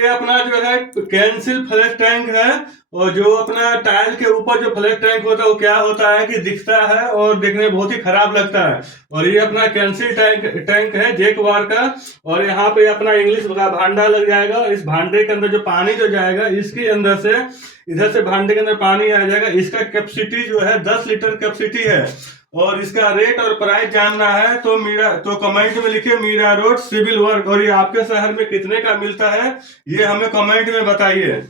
ये अपना जो है कैंसिल फ्लैश टैंक है। और जो अपना टाइल के ऊपर जो फ्लैश टैंक होता है वो क्या होता है कि दिखता है और देखने में बहुत ही खराब लगता है। और ये अपना कैंसिल टैंक है जैकवार का। और यहाँ पे अपना इंग्लिश का भांडा लग जाएगा। इस भांडे के अंदर जो पानी जो जाएगा इसके अंदर से, इधर से भांडे के अंदर पानी आ जाएगा। इसका कैपेसिटी जो है 10 लीटर कैपेसिटी है। और इसका रेट और प्राइस जानना है तो कमेंट में लिखिए मीरा रोड सिविल वर्क। और ये आपके शहर में कितने का मिलता है ये हमें कमेंट में बताइए।